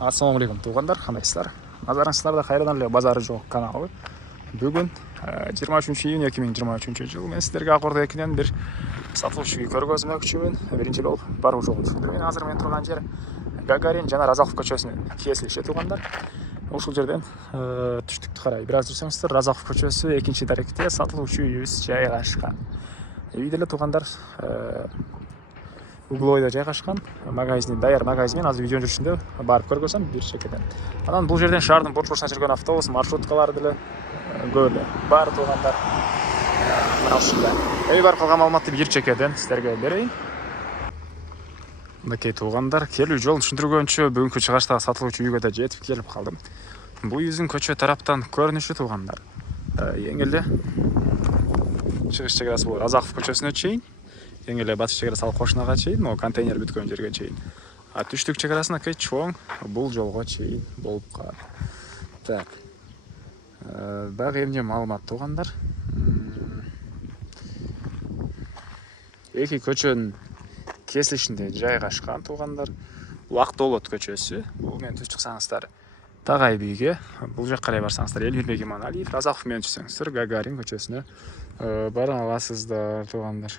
Ассалаумағалейкум туғандар, қандайсыздар? Назарыңыздарда қайрадан эле базары жоқ каналы. Бүгін 23 июнь 2023 жыл мен сіздерге Ақорда 2-ден бір сатылушы үй көргөзмөкчүмүн. Биринчи болуп баруу жолу. Мен азыр мен турган жер Гагарин жана Разахов көчөсүнүн кесилиши туғандар. Ушул жерден түштүктү карай бир аз жүрсөңүздөр Разахов көчөсү экинчи даректе сатылуучу үйүбүз жайгашкан. Үйдө эле туғандар углойда жайгашкан магазин, даяр магазин. Азыр видео жүрүшүндө барып көргөзөм бир чекеден. Анан бул жерден шаардын бурч-бурчуна жүргөн автобус, маршруткалар деле көп эле бар туғандар. Мына ушундай. Үй бар калган маалыматты бир чекеден сиздерге берейин. Мынакей туғандар, келүү жолун түшүндүргөнчө бүгүнкү чыгыштагы сатылуучу үйгө да жетип келип калдым. Бул үйдүн көчө тараптан көрүнүшү туғандар. Эң эле чыгыш чегерасы бул Разахов көчөсүнө чейин. Эң эле батыш чегерасы ал кошунага чейин, могу контейнер бүткөн жерге чейин. Түштүк чегерасына чоң бул жолго чейин болуп калат. Так. Дагы эмне маалымат туғандар? Эки көчөнүн кесилишинде жайгашкан туғандар. Бул Актоолот көчөсү. Бул менен түз чыксаңыздар Тагай бийге, бул жакка карай барсаңыздар Элмирбек Иманалиев, Разахов менен жүрсөңүздөр Гагарин көчөсүнө бара аласыздар туғандар.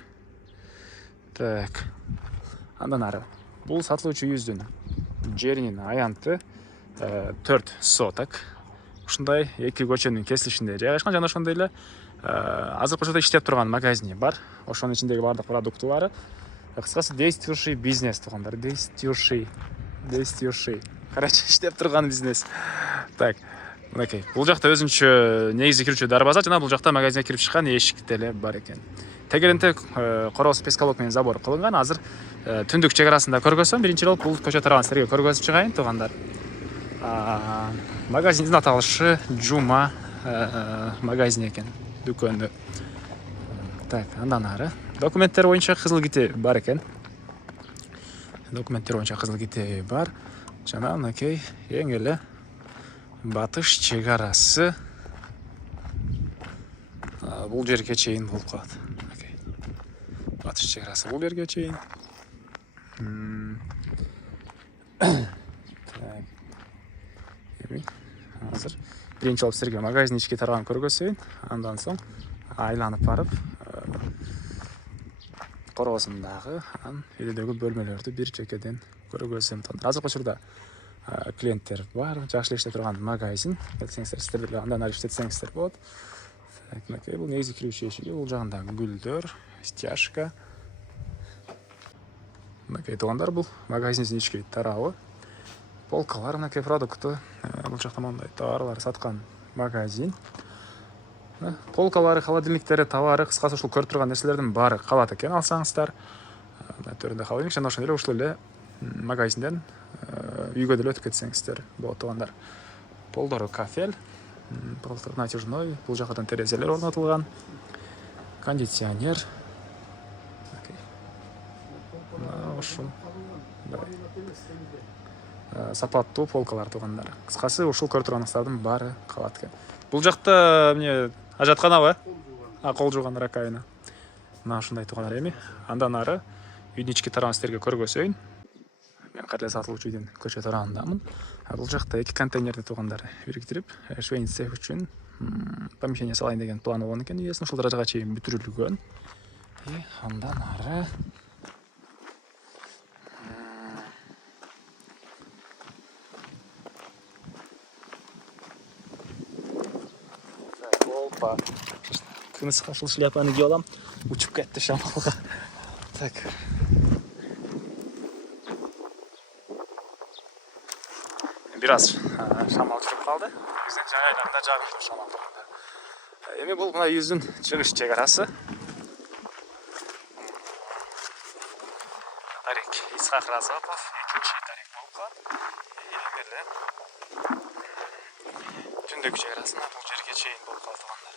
Так. Андан ары. Бул сатылуучу үйүбүздүн жеринин аянты 4 соток. Ушундай эки көчөнүн кесилишинде жайгашкан жана ошондой эле азыркы учурда иштеп турган магазини бар. Ошонун ичиндеги бардык продуктулары кыскасы действующий бизнес туғандар. Действующий. Короче, иштеп турган бизнес. Так. Мынакей. Бул жакта өзүнчө негизи кирүүчү дарбаза жана бул жакта магазинге кирип чыккан эшик деле бар экен. Тегеренте короз пескалок менен забор кылынган. Азыр түндүк чегерасында көргөзсөм, биринчи болуп бул көчө тарабын силерге көргөзүп чыгайын туғандар. Магазиндин аталышы Жума магазин экен, дүкөнү. Так, андан ары документтер боюнча кызыл кити бар экен. Бар. Жана мынакей эң эле батыш чегарасы бул жерге чейин болуп калат. Батыш чегарасы бул жерге чейин. Азыр биринчи болуп силерге магазин ички тарабын көргөзөйүн. Андан соң айланып барып корозундагы үйдөгү бөлмөлөрдү бир чекеден көргөзөм. Азыркы учурда клиенттер бар, жакшы иштеп турган магазин. Келсеңиздер, сиздер деле андан ары иштетсеңиздер болот. Так, мынакей бул негизи кирүүчү эшиги, бул жагында гүлдөр, стяжка. Мынакей туғандар, бул магазиндин ички тарабы. Полкалар, мынакей продукты, бул жакта мындай товарлар саткан магазин. Полкалары, холодильниктери, товары, кыскасы ушул көрүп турган нерселердин баары калат экен, алсаңыздар. Төрүндө холодильник жана ошондой эле ушул эле магазинден үйгө деле өтүп кетсеңиздер болот туғандар. Полдору кафель, полдор натяжной, бул жакадан терезелер орнотулган, кондиционер. Ушул сапаттуу полкалар туғандар. Кыскасы ушул көрүп турганыңыздардын баары калат экен. Бул жакта эмне ажатканабы? Кол жууган ракайына. Мына ушундай туғандар эми. Андан ары үйдүн ички тарабын силерге көргөзөйүн. Мен кайра сатылуучу үйдүн көчө тарабындамын. Бул жакта эки контейнерди туғандар бириктирип, швейн цех үчүн помещение салайын деген план болгон экен. Үйөсүн ушул даражага чейин бүтүрүлгөн. Андан ары күмүс кашыл шляпаны кийип алам. Учуп кетти шамалга. Так. Бир аз шамал жүрүп калды. Биздин жаңы айларда жагымдуу шамал турганда. Эми бул мына үйүбүздүн чыгыш чегарасы. Тарик Исхак Разахов, экинчи тарик болуп калат. Эң эле түндүк чегарасына бул жерге чейин болуп калат туғандар.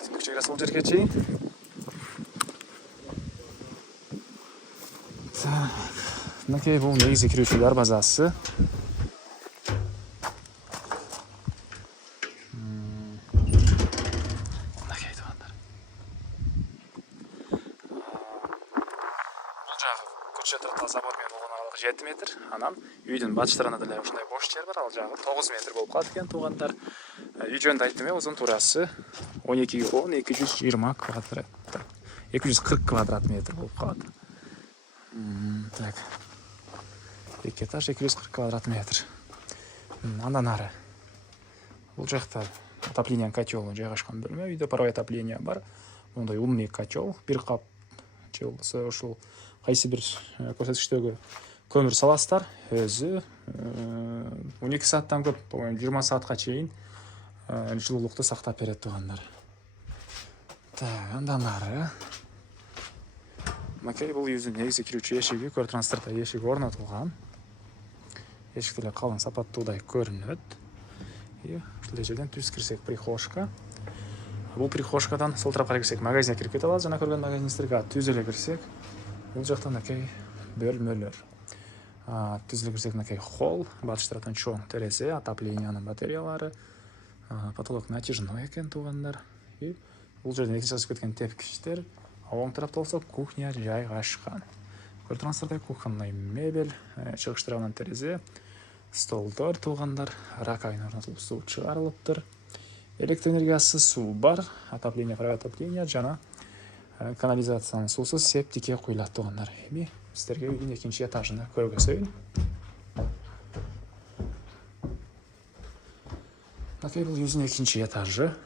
Түндүк чегарасы бул жерге чейин. Мынакей бул негизи кирүүчү дарбазасы. Мынакей туғандар. Бул жагы көчө тарапта забор менен болгон метр. Анан үйдүн батыш тарабында деле ушундай бош жер бар, ал жагы 9 метр болуп калат экен туугандар. Үй жөнүндө айттым узун туурасы 12,220 квадрат. 240 квадрат метр болуп калат. Так. 2 этаж 240 квадрат метр. Андан ары. Бул жакта отопление котел жайгашкан бөлмө. Үйдө паровой отопление бар. Мондай умный котел, бир кап же болбосо ушул кайсы бир көрсөткүчтөгү көмүр саласыздар. Өзү 12 сааттан көп, 20 саатка чейин жылуулукту сактап берет туугандар. Так, андан ары. Макей бул үйдүн негизи кирүүчү эшиги, көрүп турасыздар, эшик орнотулган. Эшик деле калың сапаттуудай көрүнөт. Ушул жерден түз кирсек прихожка. Бул прихожкадан сол тарапка кирсек магазинге кирип кете алабыз. Жана көргөн магазиндерге түз эле кирсек, бул жактан акей бөлмөлөр. Түз эле кирсек акей холл, батыш тараптан чоң терезе, отоплениянын батареялары, потолок натяжной экен туугандар. Бул жерден экинчи жазып кеткен тепкичтер. Оң тарапта болсо кухня жайгашкан. Көрүп турасыздар, кухонный мебель, чыгыш тарабынан терезе, столдор туугандар, раковина орнотулуп, суу чыгарылыптыр. Электр энергиясы, суу бар, отопление, паровой отопление жана канализациянын суусу септикке куюлат туугандар. Эми сиздерге үйдүн экинчи этажын көргөзөйүн. Акей бул үйдүн экинчи этажы.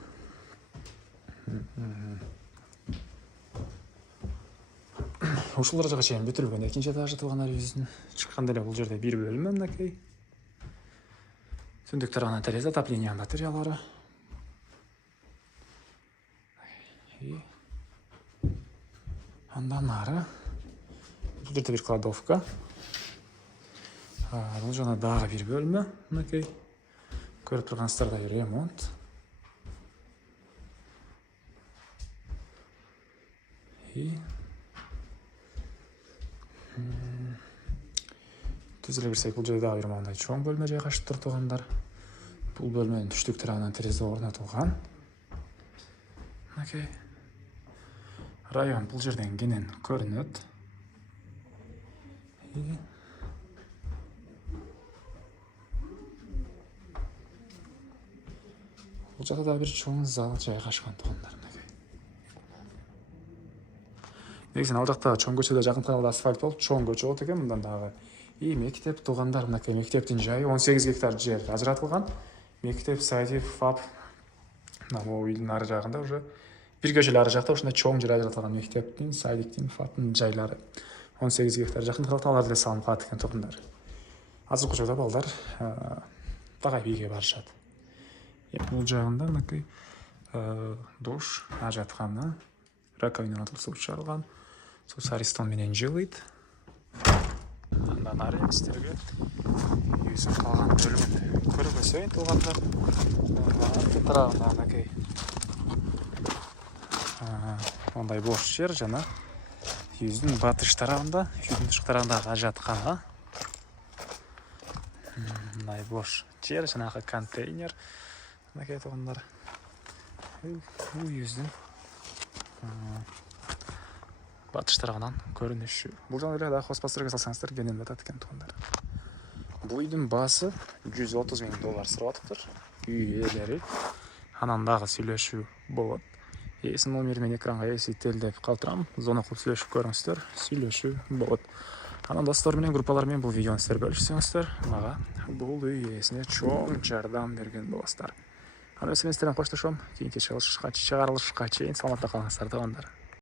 Ушул даражага чейин бүтүрүлгөн экинчи этажы туугандар үйдүн. Чыкканда эле бул жерде бир бөлмө мынакей. Түндүк тарабынан терезе, отопление батареялары. Андан ары. Бул жерде бир кладовка. Бул жана дагы бир бөлмө мынакей. Көрүп тургансыздардай ремонт. Түз эле кирсек, бул жерде дагы бир мындай чоң бөлмө жайгашып тур туугандар. Бул бөлмөнүн түштүк тарабынан терезе орнотулган. Мынакей. Район бул жерден кенен көрүнөт. Бул жакта да бир чоң зал жайгашкан туугандар. Негизинен ал жакта чоң көчөдө жакын аралда асфальт болуп, чоң көчө болот экен. Мындан дагы мектеп туугандар, мынакей мектептин жайы 18 гектар жер ажыратылган. Мектеп, садик, ФАП. Могу үйдүн ары жагында уже бир көчө эле ары жакта ушундай чоң жер ажыратылган мектептин, садиктин, ФАПтын жайлары. 18 гектар жакын аралда алар деле салынып калат экен туугандар. Азыркы учурда балдар тагай бийге барышат. Бул жагында мынакей душ, ажаткана, раковинадан суу чыгарылган. Суу Аристон менен жылыйт. Андан ары сиздерге үйдүн калган бөлүмүн көргөзөйүн туугандар. Тарабында мынакей мындай бош жер жана үйдүн батыш тарабында, үйдүн тышкы тарабындагы ажаткана. Мындай бош жер, жанагы контейнер. Мынакей туугандар. Үйдүн батыш тарабынан көрүнүшү. Бул жана эле дагы хоспастерге салсаңыздар кенен батат экен туугандар. Бул үйдүн баасы $130 000 сурап атыптыр. Үй ээлери. Анан дагы сүйлөшүү болот. Эсин номери менен экранга эсителдеп калтырам. Зона кылып сүйлөшүп көрүңүздөр. Сүйлөшүү болот. Анан достор менен, группалар менен бул видеону сиздер бөлүшсөңүздөр, мага бул үй ээсине чоң жардам берген болосуздар. Аны сиздерден коштошом. Кийинки чыгарылышка чейин саламатта калыңыздар туугандар.